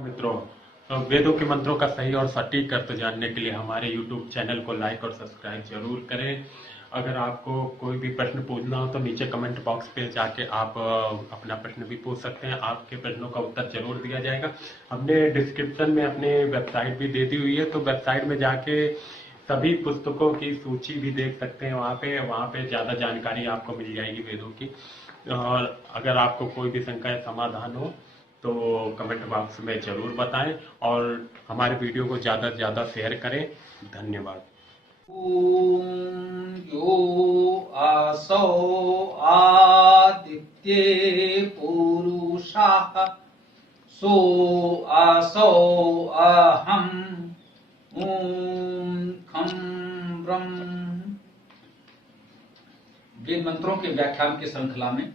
मित्रों, तो वेदों के मंत्रों का सही और सटीक अर्थ जानने के लिए हमारे YouTube चैनल को लाइक और सब्सक्राइब जरूर करें। अगर आपको कोई भी प्रश्न पूछना हो तो नीचे कमेंट बॉक्स पे जाके आप अपना प्रश्न भी पूछ सकते हैं। आपके प्रश्नों का उत्तर जरूर दिया जाएगा। हमने डिस्क्रिप्शन में अपने वेबसाइट भी दे दी हुई है, तो वेबसाइट में जाके सभी पुस्तकों की सूची भी देख सकते हैं। वहाँ पे ज़्यादा जानकारी आपको मिल जाएगी वेदों की। और अगर आपको कोई भी शंका या समाधान हो तो कमेंट बॉक्स में जरूर बताएं और हमारे वीडियो को ज़्यादा से ज़्यादा शेयर करें। धन्यवाद। ॐ यो असौ आदित्ये पुरुषः सो असौ अहम् ॐ खं ब्रह्म। वेद मंत्रों के व्याख्यान की श्रृंखला में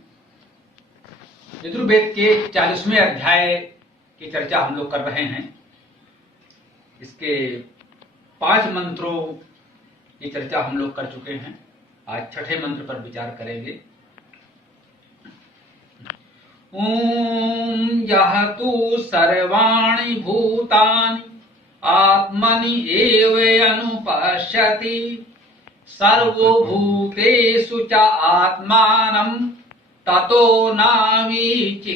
यजुर्वेद के 40वें अध्याय की चर्चा हम लोग कर रहे हैं। इसके 5 मंत्रों की चर्चा हम लोग कर चुके हैं। आज छठे मंत्र पर विचार करेंगे। ओम यह तु सर्वाणि भूतानि आत्मनि एव अनुपश्यति सर्वभूतेषु च आत्मानं ततो नाविचिकित्सति।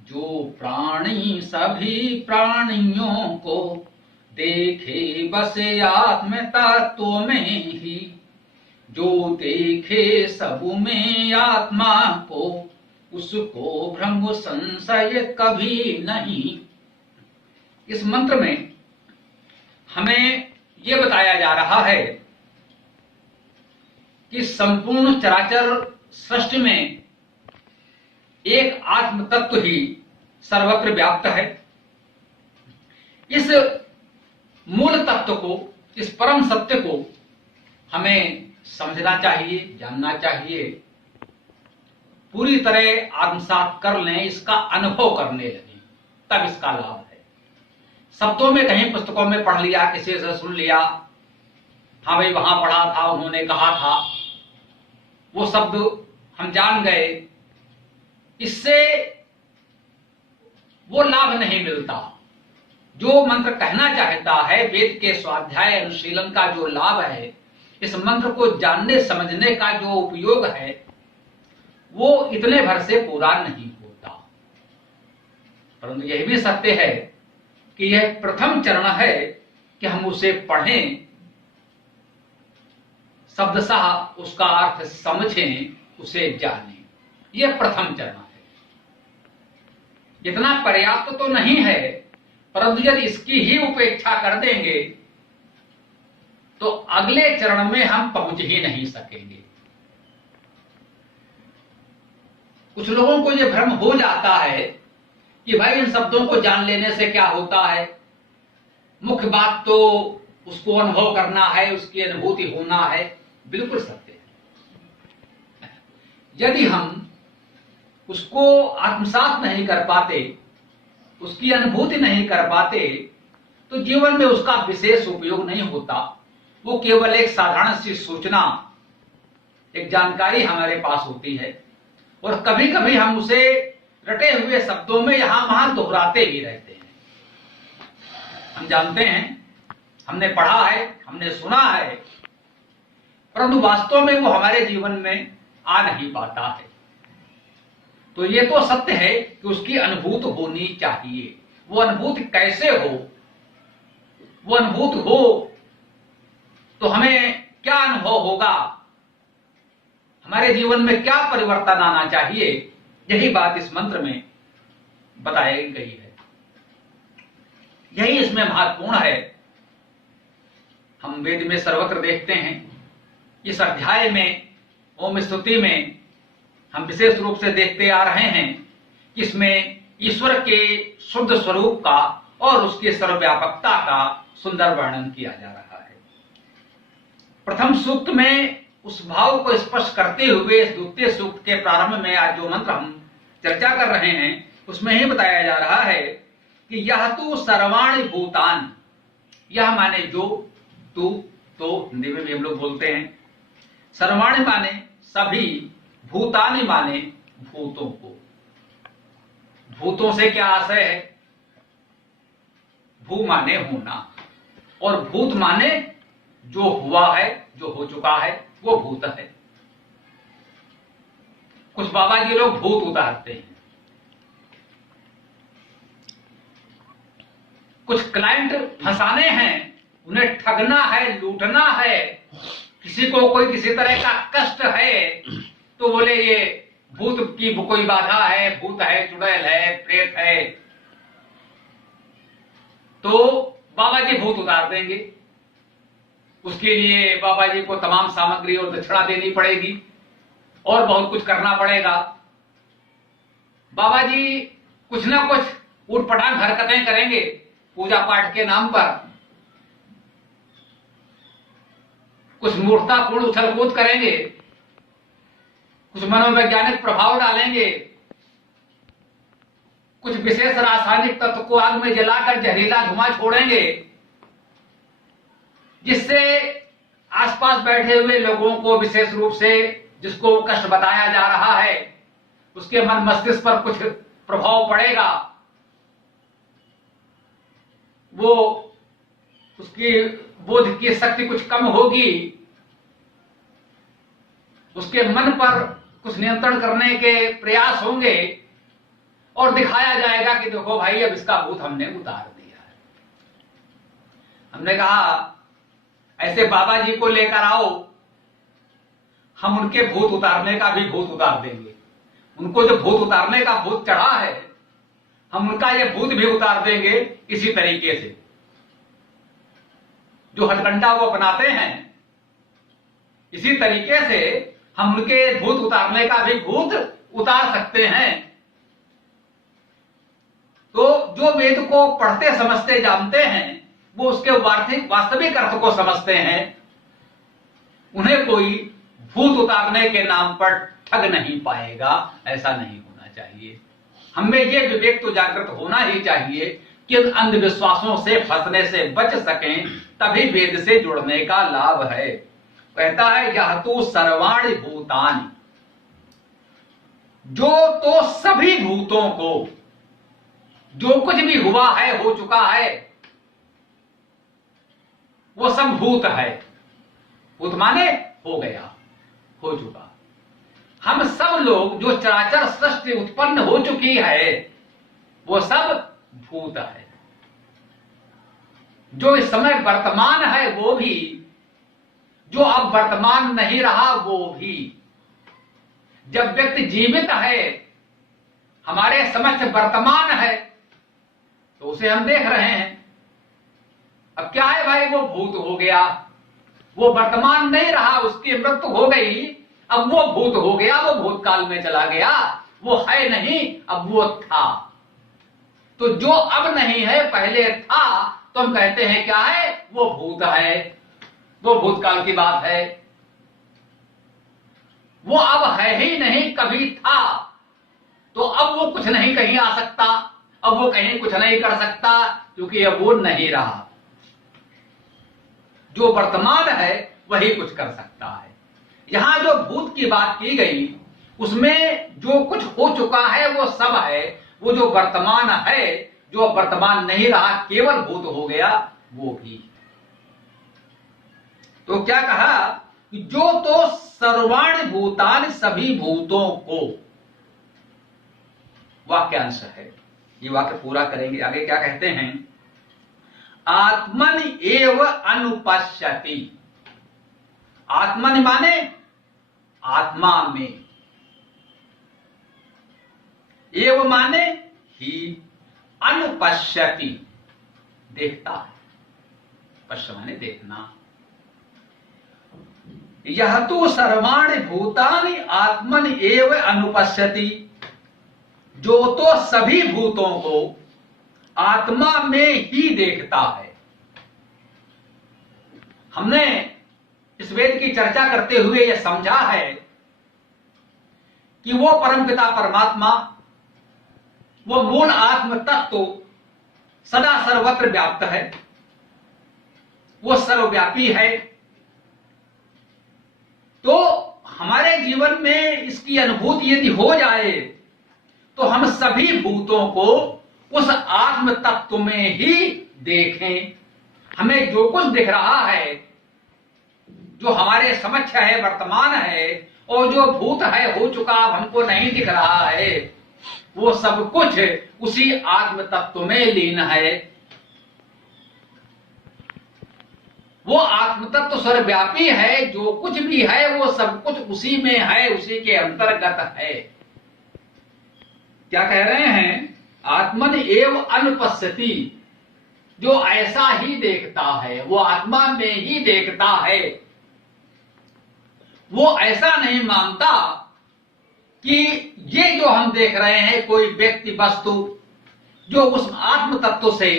जो प्राणी सभी प्राणियों को देखे बसे आत्म तत्व में ही, जो देखे सब में आत्मा को उसको भ्रम संशय कभी नहीं। इस मंत्र में हमें यह बताया जा रहा है कि संपूर्ण चराचर सृष्टि में एक आत्म तत्व ही सर्वत्र व्याप्त है। इस मूल तत्व को, इस परम सत्य को हमें समझना चाहिए, जानना चाहिए, पूरी तरह आत्मसात कर लें, इसका अनुभव करने लगे, तब इसका लाभ है। शब्दों में कहीं पुस्तकों में पढ़ लिया, किसी से सुन लिया, हाँ भाई वहां पढ़ा था, उन्होंने कहा था, वो शब्द हम जान गए, इससे वो लाभ नहीं मिलता। जो मंत्र कहना चाहता है, वेद के स्वाध्याय अनुशीलन का जो लाभ है, इस मंत्र को जानने समझने का जो उपयोग है, वो इतने भर से पूरा नहीं होता। परंतु यह भी सत्य है कि यह प्रथम चरण है कि हम उसे पढ़ें, शब्दशः उसका अर्थ समझें, उसे जानें। यह प्रथम चरण है। इतना पर्याप्त तो नहीं है, परंतु यदि इसकी ही उपेक्षा कर देंगे तो अगले चरण में हम पहुंच ही नहीं सकेंगे। कुछ लोगों को यह भ्रम हो जाता है कि भाई इन शब्दों को जान लेने से क्या होता है, मुख्य बात तो उसको अनुभव करना है, उसकी अनुभूति होना है। बिल्कुल सत्य है। यदि हम उसको आत्मसात नहीं कर पाते, उसकी अनुभूति नहीं कर पाते, तो जीवन में उसका विशेष उपयोग नहीं होता। वो केवल एक साधारण सी सूचना, एक जानकारी हमारे पास होती है, और कभी कभी हम उसे रटे हुए शब्दों में यहां वहां दोहराते ही रहते हैं। हम जानते हैं, हमने पढ़ा है, हमने सुना है, परंतु वास्तव में वो हमारे जीवन में आ नहीं पाता है। तो ये तो सत्य है कि उसकी अनुभूत होनी चाहिए। वो अनुभूत कैसे हो, वो अनुभूत हो तो हमें क्या अनुभव होगा, हमारे जीवन में क्या परिवर्तन आना चाहिए, यही बात इस मंत्र में बताई गई है। यही इसमें महत्वपूर्ण है। हम वेद में सर्वत्र देखते हैं, इस अध्याय में, ओम स्तुति में हम विशेष रूप से देखते आ रहे हैं कि इसमें ईश्वर के शुद्ध स्वरूप का और उसकी सर्वव्यापकता का सुंदर वर्णन किया जा रहा है। प्रथम सूक्त में उस भाव को स्पष्ट करते हुए इस द्वितीय सूक्त के प्रारंभ में आज जो मंत्र हम चर्चा कर रहे हैं, उसमें ही बताया जा रहा है कि यह तु सर्वाणि भूतान। यह माने जो, तू, तो हिंदी में भी हम लोग बोलते हैं। सर्वाणि माने सभी, भूतानि माने भूतों को। भूतों से क्या आशय है? भू माने होना, और भूत माने जो हुआ है, जो हो चुका है, वो भूत है। कुछ बाबा जी लोग भूत उतारते हैं, कुछ क्लाइंट फंसाने हैं, उन्हें ठगना है, लूटना है, किसी को कोई किसी तरह का कष्ट है तो बोले ये भूत की कोई बाधा है, भूत है, चुड़ैल है, प्रेत है, तो बाबा जी भूत उतार देंगे। उसके लिए बाबा जी को तमाम सामग्री और दक्षिणा देनी पड़ेगी और बहुत कुछ करना पड़ेगा। बाबा जी कुछ ना कुछ उटपटांग हरकतें करेंगे पूजा पाठ के नाम पर, कुछ मूर्खतापूर्ण उछल कूद करेंगे, कुछ मनोवैज्ञानिक प्रभाव डालेंगे, कुछ विशेष रासायनिक तत्व को आग में जलाकर जहरीला धुआं छोड़ेंगे, जिससे आसपास बैठे हुए लोगों को, विशेष रूप से जिसको कष्ट बताया जा रहा है, उसके मन मस्तिष्क पर कुछ प्रभाव पड़ेगा, वो उसकी बोध की शक्ति कुछ कम होगी, उसके मन पर कुछ नियंत्रण करने के प्रयास होंगे और दिखाया जाएगा कि देखो भाई अब इसका भूत हमने उतार दिया है। हमने कहा ऐसे बाबा जी को लेकर आओ, हम उनके भूत उतारने का भी भूत उतार देंगे। उनको जो भूत उतारने का भूत चढ़ा है, हम उनका ये भूत भी उतार देंगे इसी तरीके से। जो हथकंडा वो अपनाते हैं, इसी तरीके से हम उनके भूत उतारने का भी भूत उतार सकते हैं। तो जो वेद को पढ़ते समझते जानते हैं, वो उसके वास्तविक अर्थ को समझते हैं। उन्हें कोई भूत उतारने के नाम पर ठग नहीं पाएगा, ऐसा नहीं होना चाहिए। हमें ये विवेक तो जागृत होना ही चाहिए कि अंधविश्वासों से फंसने से बच सकें, तभी वेद से जुड़ने का लाभ है। कहता है यह तो सर्वाणि भूतानि, जो तो सभी भूतों को, जो कुछ भी हुआ है, हो चुका है, वो सब भूत है। भूत माने हो गया, हो चुका। हम सब लोग जो चराचर सृष्टि उत्पन्न हो चुकी है, वो सब भूत है। जो इस समय वर्तमान है वो भी, जो अब वर्तमान नहीं रहा वो भी। जब व्यक्ति जीवित है, हमारे समक्ष वर्तमान है, तो उसे हम देख रहे हैं। अब क्या है भाई, वो भूत हो गया, वो वर्तमान नहीं रहा, उसकी मृत्यु हो गई, अब वो भूत हो गया, वो भूतकाल में चला गया, वो है नहीं, अब वो था। तो जो अब नहीं है पहले था, तो हम कहते हैं क्या है, वो भूत है, वो भूतकाल की बात है। वो अब है ही नहीं, कभी था, तो अब वो कुछ नहीं कहीं आ सकता, अब वो कहीं कुछ नहीं कर सकता, क्योंकि अब वो नहीं रहा। जो वर्तमान है वही कुछ कर सकता है। यहां जो भूत की बात की गई, उसमें जो कुछ हो चुका है वो सब है। वो जो वर्तमान है, जो वर्तमान नहीं रहा, केवल भूत हो गया, वो भी। तो क्या कहा, जो तो सर्वाणि भूतानि, सभी भूतों को, वाक्यांश है। ये वाक्य पूरा करेंगे। आगे क्या कहते हैं, आत्मन एव अनुपश्यति। आत्मन माने आत्मा में, एव माने ही, अनुपश्यति देखता है, पश्य माने देखना। यह तो सर्वाणि भूतानि आत्मन एव अनुपश्यति, जो तो सभी भूतों को आत्मा में ही देखता है। हमने इस वेद की चर्चा करते हुए यह समझा है कि वो परमपिता परमात्मा, वो मूल आत्म तत्व सदा सर्वत्र व्याप्त है, वो सर्वव्यापी है। तो हमारे जीवन में इसकी अनुभूति यदि हो जाए तो हम सभी भूतों को उस आत्म तत्व में ही देखें। हमें जो कुछ दिख रहा है, जो हमारे समक्ष है, वर्तमान है, और जो भूत है, हो चुका, अब हमको नहीं दिख रहा है, वो सब कुछ उसी आत्म तत्व में लीन है। वो आत्म तत्व सर्वव्यापी है। जो कुछ भी है वो सब कुछ उसी में है, उसी के अंतर्गत है। क्या कह रहे हैं? आत्मन एव अनुपस्थिति। जो ऐसा ही देखता है, वो आत्मा में ही देखता है। वो ऐसा नहीं मानता कि ये जो हम देख रहे हैं कोई व्यक्ति वस्तु जो उस आत्म तत्व से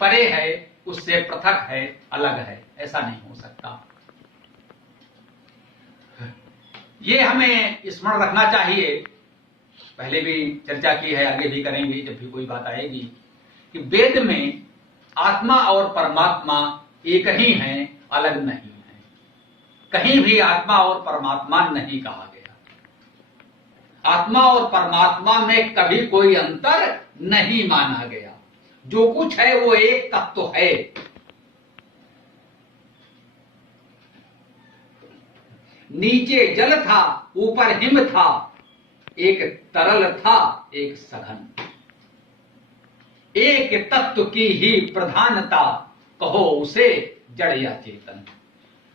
परे है, उससे पृथक है, अलग है। ऐसा नहीं हो सकता। ये हमें स्मरण रखना चाहिए। पहले भी चर्चा की है, आगे भी करेंगे जब भी कोई बात आएगी, कि वेद में आत्मा और परमात्मा एक ही हैं, अलग नहीं है। कहीं भी आत्मा और परमात्मा नहीं कहा गया। आत्मा और परमात्मा में कभी कोई अंतर नहीं माना गया। जो कुछ है वो एक तत्व है। नीचे जल था, ऊपर हिम था, एक तरल था, एक सघन। एक तत्व की ही प्रधानता, कहो उसे जड़ या चेतन।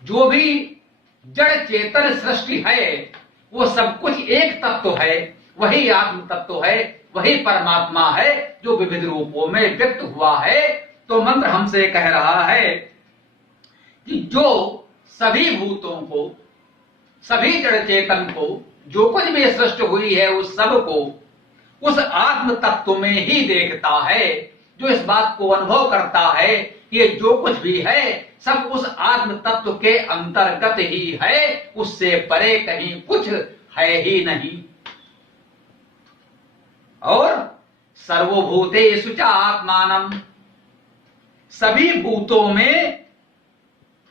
जो भी जड़ चेतन सृष्टि है वो सब कुछ एक तत्व है, वही आत्म तत्व है, वही परमात्मा है जो विविध रूपों में व्यक्त हुआ है। तो मंत्र हमसे कह रहा है कि जो सभी भूतों को, सभी जड़ चेतन को, जो कुछ भी सृष्टि हुई है उस सब को उस आत्म तत्व में ही देखता है। जो इस बात को अनुभव करता है कि ये जो कुछ भी है सब उस आत्म तत्व के अंतर्गत ही है, उससे परे कहीं कुछ है ही नहीं। और सर्वभूतेषु च आत्मानम, सभी भूतों में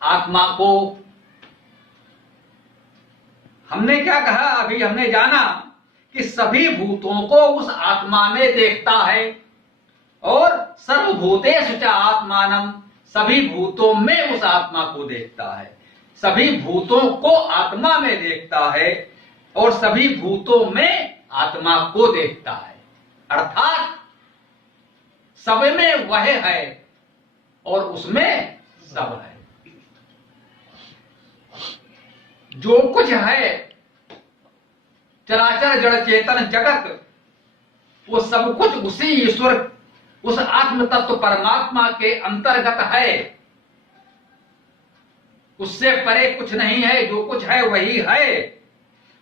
आत्मा को। हमने क्या कहा? अभी हमने जाना कि सभी भूतों को उस आत्मा में देखता है। और सर्वभूतेषु च आत्मानम, सभी भूतों में उस आत्मा को देखता है। सभी भूतों को आत्मा में देखता है और सभी भूतों में आत्मा को देखता है। अर्थात सब में वह है और उसमें सब है। जो कुछ है चराचर जड़ चेतन जगत, वो सब कुछ उसी ईश्वर, उस आत्म तत्व परमात्मा के अंतर्गत है। उससे परे कुछ नहीं है। जो कुछ है वही है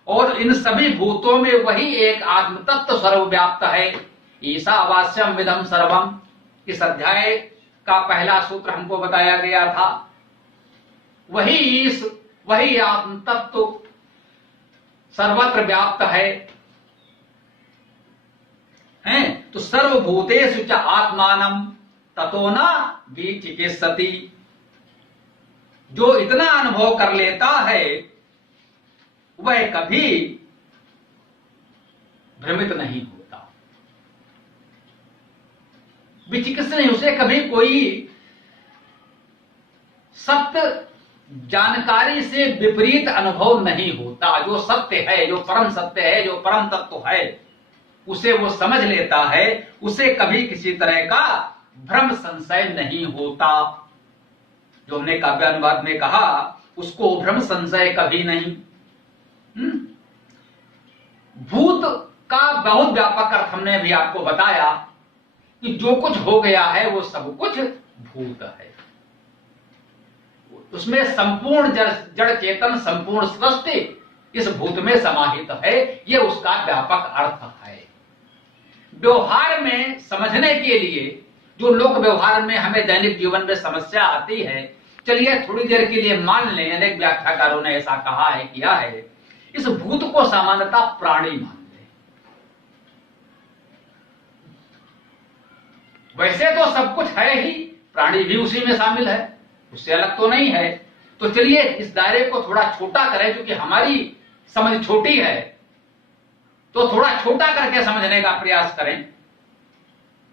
और इन सभी भूतों में वही एक आत्म तत्व सर्वव्याप्त है। ईशावास्यम विदम सर्वम, इस अध्याय का पहला सूत्र हमको बताया गया था। वही आत्म तत्व सर्वत्र व्याप्त है। तो सर्वभूतेषु च आत्मानम ततो न विचिकित्सति। जो इतना अनुभव कर लेता है वह कभी भ्रमित नहीं होता। विचिकित्सा नहीं, उसे कभी कोई सत्य जानकारी से विपरीत अनुभव नहीं होता। जो सत्य है, जो परम सत्य है, जो परम तत्व है, उसे वो समझ लेता है। उसे कभी किसी तरह का भ्रम संशय नहीं होता। जो हमने काव्यानुवाद में कहा, उसको भ्रम संशय कभी नहीं। भूत का बहुत व्यापक अर्थ हमने भी आपको बताया कि जो कुछ हो गया है वो सब कुछ भूत है। उसमें संपूर्ण जड़ चेतन, संपूर्ण सृष्टि इस भूत में समाहित है। ये उसका व्यापक अर्थ है। व्यवहार में समझने के लिए, जो लोक व्यवहार में हमें दैनिक जीवन में समस्या आती है, चलिए थोड़ी देर के लिए मान लें, अनेक व्याख्याकारों ने ऐसा कहा है, किया है, इस भूत को सामान्यतः प्राणी मान लें। वैसे तो सब कुछ है ही, प्राणी भी उसी में शामिल है, उससे अलग तो नहीं है। तो चलिए इस दायरे को थोड़ा छोटा करें, क्योंकि हमारी समझ छोटी है। तो थोड़ा छोटा करके समझने का प्रयास करें।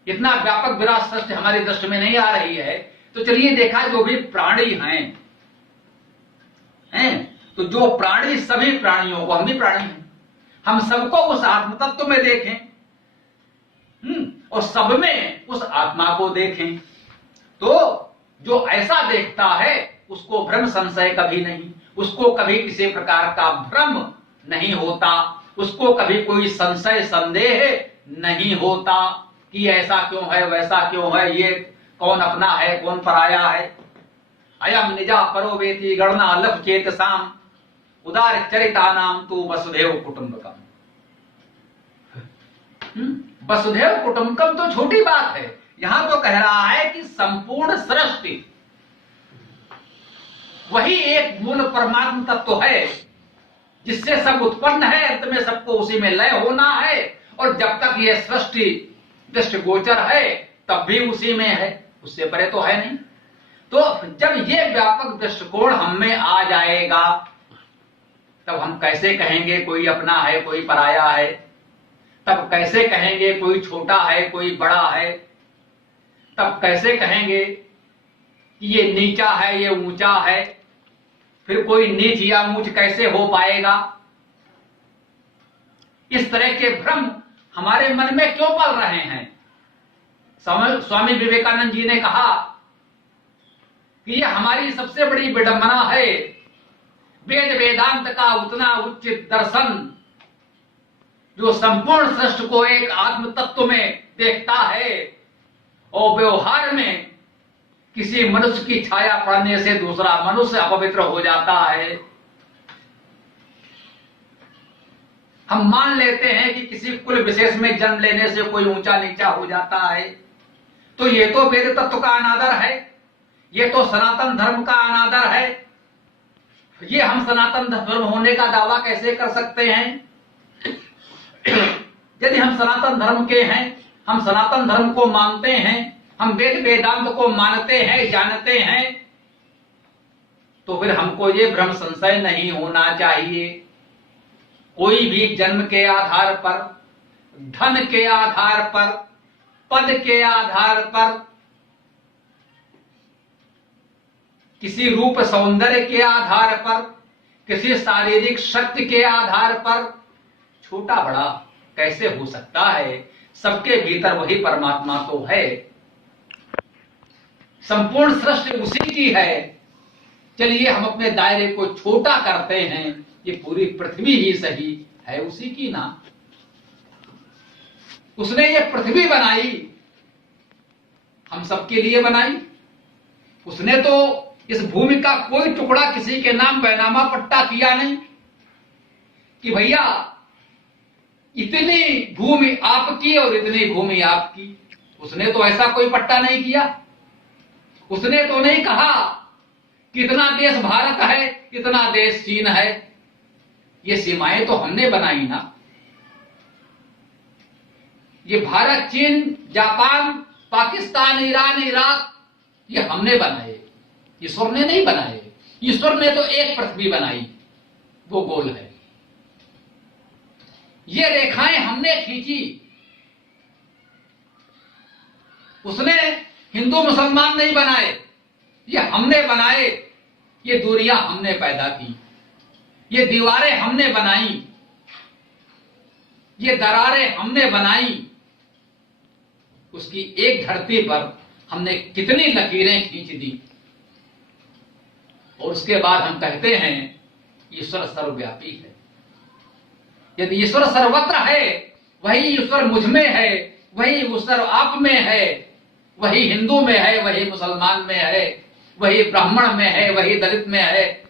इतना व्यापक विराट सृष्टि हमारी दृष्टि में नहीं आ रही है। तो चलिए देखा, जो भी प्राणी हैं तो जो प्राणी, सभी प्राणियों को, हम भी प्राणी हैं, हम सबको उस आत्म तत्व में देखें और सब में उस आत्मा को देखें। तो जो ऐसा देखता है उसको भ्रम संशय कभी नहीं, उसको कभी किसी प्रकार का भ्रम नहीं होता, उसको कभी कोई संशय संदेह नहीं होता कि ऐसा क्यों है, वैसा क्यों है, ये कौन अपना है, कौन पराया है। अयम निजा परो वेति गणना लभ चेतसाम उदार चरिता नाम तू वसुधैव कुटुंबकम। वसुधैव कुटुंबकम तो छोटी बात है, यहां तो कह रहा है कि संपूर्ण सृष्टि वही एक मूल परमात्म तत्व है जिससे सब उत्पन्न है, अंत में सबको उसी में लय होना है, और जब तक यह सृष्टि दृष्टिगोचर है तब भी उसी में है, उससे परे तो है नहीं। तो जब ये व्यापक दृष्टिकोण हम में आ जाएगा तब हम कैसे कहेंगे कोई अपना है, कोई पराया है, तब कैसे कहेंगे कोई छोटा है, कोई बड़ा है, तब कैसे कहेंगे कि ये नीचा है, ये ऊंचा है, फिर कोई नीच या ऊंच कैसे हो पाएगा। इस तरह के भ्रम हमारे मन में क्यों पल रहे हैं। स्वामी विवेकानंद जी ने कहा कि यह हमारी सबसे बड़ी विडंबना है, वेद वेदांत का उतना उचित दर्शन जो संपूर्ण सृष्टि को एक आत्म तत्व में देखता है और व्यवहार में किसी मनुष्य की छाया पड़ने से दूसरा मनुष्य अपवित्र हो जाता है। हम मान लेते हैं कि किसी कुल विशेष में जन्म लेने से कोई ऊंचा नीचा हो जाता है, तो ये तो वेद तत्व का अनादर है, ये तो सनातन धर्म का अनादर है। ये हम सनातन धर्म होने का दावा कैसे कर सकते हैं? यदि हम सनातन धर्म के हैं, हम सनातन धर्म को मानते हैं, हम वेद वेदांत को मानते हैं, जानते हैं, तो फिर हमको ये भ्रम संशय नहीं होना चाहिए। कोई भी जन्म के आधार पर, धन के आधार पर, पद के आधार पर, किसी रूप सौंदर्य के आधार पर, किसी शारीरिक शक्ति के आधार पर छोटा बड़ा कैसे हो सकता है? सबके भीतर वही परमात्मा तो है। संपूर्ण सृष्टि उसी की है। चलिए हम अपने दायरे को छोटा करते हैं, ये पूरी पृथ्वी ही सही है उसी की ना। उसने ये पृथ्वी बनाई, हम सबके लिए बनाई। उसने तो इस भूमि का कोई टुकड़ा किसी के नाम बैनामा पट्टा किया नहीं कि भैया इतनी भूमि आपकी और इतनी भूमि आपकी। उसने तो ऐसा कोई पट्टा नहीं किया। उसने तो नहीं कहा कि इतना देश भारत है, इतना देश चीन है। ये सीमाएं तो हमने बनाई ना। ये भारत, चीन, जापान, पाकिस्तान, ईरान, इराक, ये हमने बनाए, ईश्वर ने नहीं बनाए। ईश्वर ने तो एक पृथ्वी बनाई, वो गोल है। ये रेखाएं हमने खींची। उसने हिंदू मुसलमान नहीं बनाए, ये हमने बनाए। ये दूरियां हमने पैदा की, ये दीवारें हमने बनाई, ये दरारें हमने बनाई। उसकी एक धरती पर हमने कितनी लकीरें खींच दी, और उसके बाद हम कहते हैं ईश्वर सर्वव्यापी है। यदि ईश्वर सर्वत्र है, वही ईश्वर मुझ में है, वही ईश्वर आप में है, वही हिंदू में है, वही मुसलमान में है, वही ब्राह्मण में है, वही दलित में है,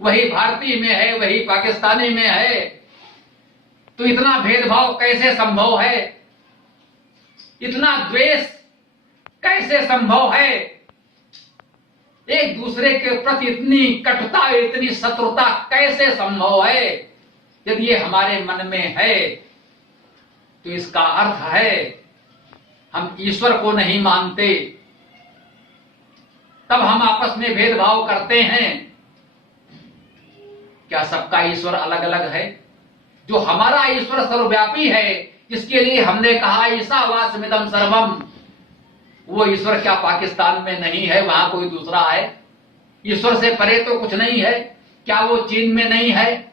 वही भारतीय में है, वही पाकिस्तानी में है, तो इतना भेदभाव कैसे संभव है? इतना द्वेष कैसे संभव है? एक दूसरे के प्रति इतनी कटुता, इतनी शत्रुता कैसे संभव है? यदि ये हमारे मन में है तो इसका अर्थ है हम ईश्वर को नहीं मानते। तब हम आपस में भेदभाव करते हैं। क्या सबका ईश्वर अलग अलग है? जो हमारा ईश्वर सर्वव्यापी है, इसके लिए हमने कहा ईशावास्यमिदं सर्वम, वो ईश्वर क्या पाकिस्तान में नहीं है, वहां कोई दूसरा है? ईश्वर से परे तो कुछ नहीं है। क्या वो चीन में नहीं है?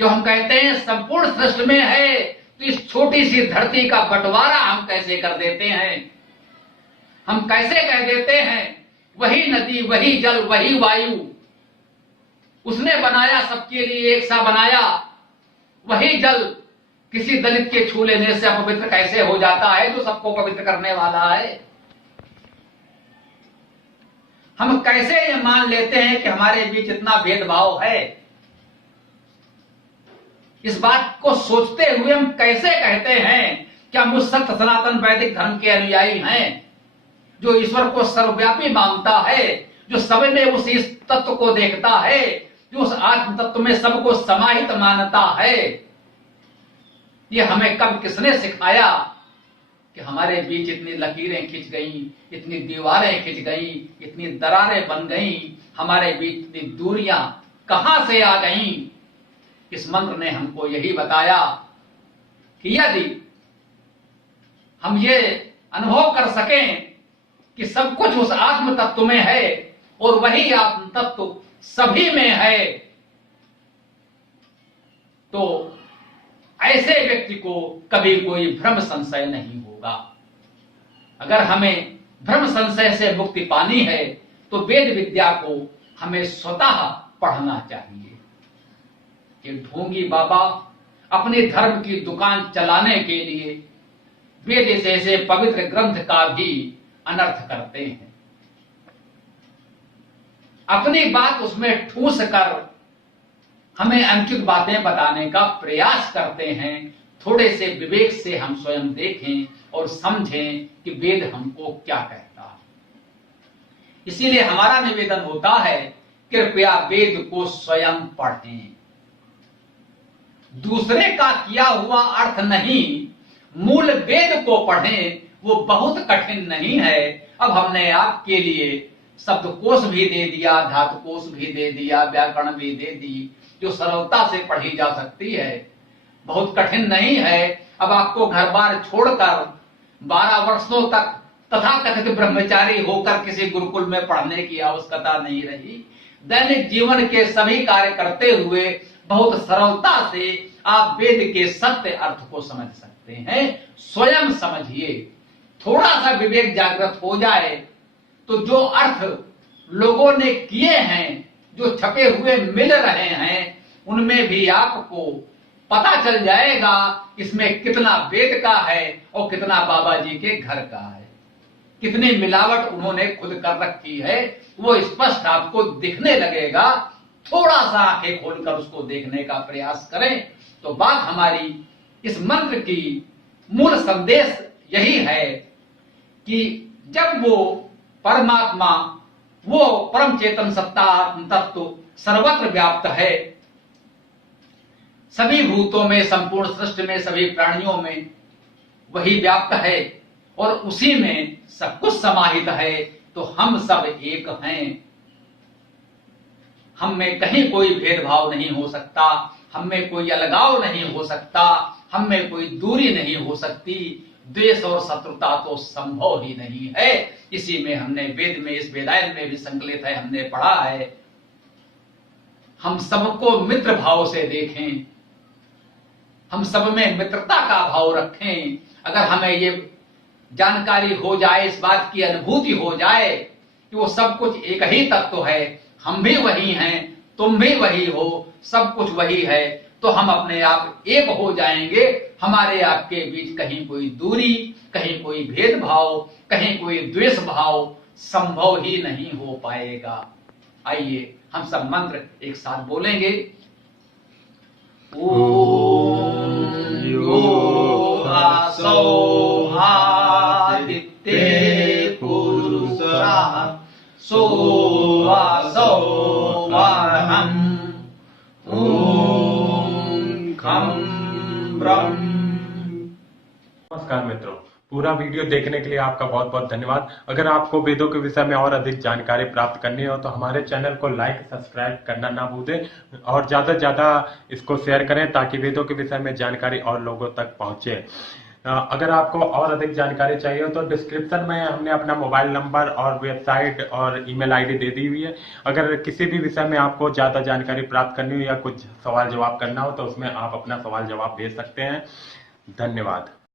जो हम कहते हैं संपूर्ण सृष्टि में है, तो इस छोटी सी धरती का बंटवारा हम कैसे कर देते हैं? हम कैसे कह देते हैं वही नदी, वही जल, वही वायु उसने बनाया, सबके लिए एक सा बनाया, वही जल किसी दलित के छू लेने से अपवित्र कैसे हो जाता है जो सबको पवित्र करने वाला है? हम कैसे ये मान लेते हैं कि हमारे बीच इतना भेदभाव है? इस बात को सोचते हुए हम कैसे कहते हैं कि हम उस सत्य सनातन वैदिक धर्म के अनुयायी हैं, जो ईश्वर को सर्वव्यापी मानता है, जो सब में उस इस तत्व को देखता है, जो उस आत्म तत्व में सबको समाहित मानता है। ये हमें कब किसने सिखाया कि हमारे बीच इतनी लकीरें खिंच गई, इतनी दीवारें खिंच गई, इतनी दरारें बन गई, हमारे बीच इतनी दूरियां कहां से आ गईं? इस मंत्र ने हमको यही बताया कि यदि हम ये अनुभव कर सकें कि सब कुछ उस आत्म तत्व में है और वही आत्म तत्व सभी में है, तो ऐसे व्यक्ति को कभी कोई भ्रम संशय नहीं होगा। अगर हमें भ्रम संशय से मुक्ति पानी है तो वेद विद्या को हमें स्वतः पढ़ना चाहिए। कि ढोंगी बाबा अपने धर्म की दुकान चलाने के लिए वेद जैसे पवित्र ग्रंथ का भी अनर्थ करते हैं। अपनी बात उसमें ठूस कर हमें अनुचित बातें बताने का प्रयास करते हैं। थोड़े से विवेक से हम स्वयं देखें और समझें कि वेद हमको क्या कहता है। इसीलिए हमारा निवेदन होता है, कृपया वेद को स्वयं पढ़ें। दूसरे का किया हुआ अर्थ नहीं, मूल वेद को पढ़ें। वो बहुत कठिन नहीं है। अब हमने आपके लिए शब्दकोश भी दे दिया, धातुकोश भी दे दिया, व्याकरण भी दे दी, जो सरलता से पढ़ी जा सकती है, बहुत कठिन नहीं है। अब आपको घर बार छोड़कर 12 वर्षों तक तथाकथित ब्रह्मचारी होकर किसी गुरुकुल में पढ़ने की आवश्यकता नहीं रही। दैनिक जीवन के सभी कार्य करते हुए बहुत सरलता से आप वेद के सत्य अर्थ को समझ सकते हैं। स्वयं समझिए। थोड़ा सा विवेक जागृत हो जाए तो जो अर्थ लोगों ने किए हैं, जो छपे हुए मिल रहे हैं, उनमें भी आपको पता चल जाएगा इसमें कितना वेद का है और कितना बाबा जी के घर का है। कितनी मिलावट उन्होंने खुद कर रखी है वो स्पष्ट आपको दिखने लगेगा। थोड़ा सा आंखें खोलकर उसको देखने का प्रयास करें तो बात हमारी इस मंत्र की मूल संदेश यही है कि जब वो परमात्मा, वो परम चेतन सत्ता आत्म तत्व सर्वत्र व्याप्त है, सभी भूतों में, संपूर्ण सृष्टि में, सभी प्राणियों में वही व्याप्त है और उसी में सब कुछ समाहित है, तो हम सब एक हैं। हम में कहीं कोई भेदभाव नहीं हो सकता, हम में कोई अलगाव नहीं हो सकता, हम में कोई दूरी नहीं हो सकती, द्वेष और शत्रुता तो संभव ही नहीं है। इसी में हमने वेद में, इस वेदायन में भी संकलित है, हमने पढ़ा है। हम सबको मित्र भाव से देखें, हम सब में मित्रता का भाव रखें। अगर हमें ये जानकारी हो जाए, इस बात की अनुभूति हो जाए कि वो सब कुछ एक ही तत्व है, हम भी वही हैं, तुम भी वही हो, सब कुछ वही है, तो हम अपने आप एक हो जाएंगे। हमारे आपके बीच कहीं कोई दूरी, कहीं कोई भेदभाव, कहीं कोई द्वेष भाव संभव ही नहीं हो पाएगा। आइए हम सब मंत्र एक साथ बोलेंगे। ओम यो आसो आदित्य पुरुषः सो आसो वाहम् ओम खं ब्रह्म। नमस्कार मित्रों, पूरा वीडियो देखने के लिए आपका बहुत बहुत धन्यवाद। अगर आपको वेदों के विषय में और अधिक जानकारी प्राप्त करनी हो तो हमारे चैनल को लाइक सब्सक्राइब करना ना भूलें और ज्यादा से ज्यादा इसको शेयर करें ताकि वेदों के विषय में जानकारी और लोगों तक पहुंचे। अगर आपको और अधिक जानकारी चाहिए हो तो डिस्क्रिप्शन में हमने अपना मोबाइल नंबर और वेबसाइट और ईमेल आईडी दे दी हुई है। अगर किसी भी विषय में आपको ज्यादा जानकारी प्राप्त करनी हो या कुछ सवाल जवाब करना हो तो उसमें आप अपना सवाल जवाब भेज सकते हैं। धन्यवाद।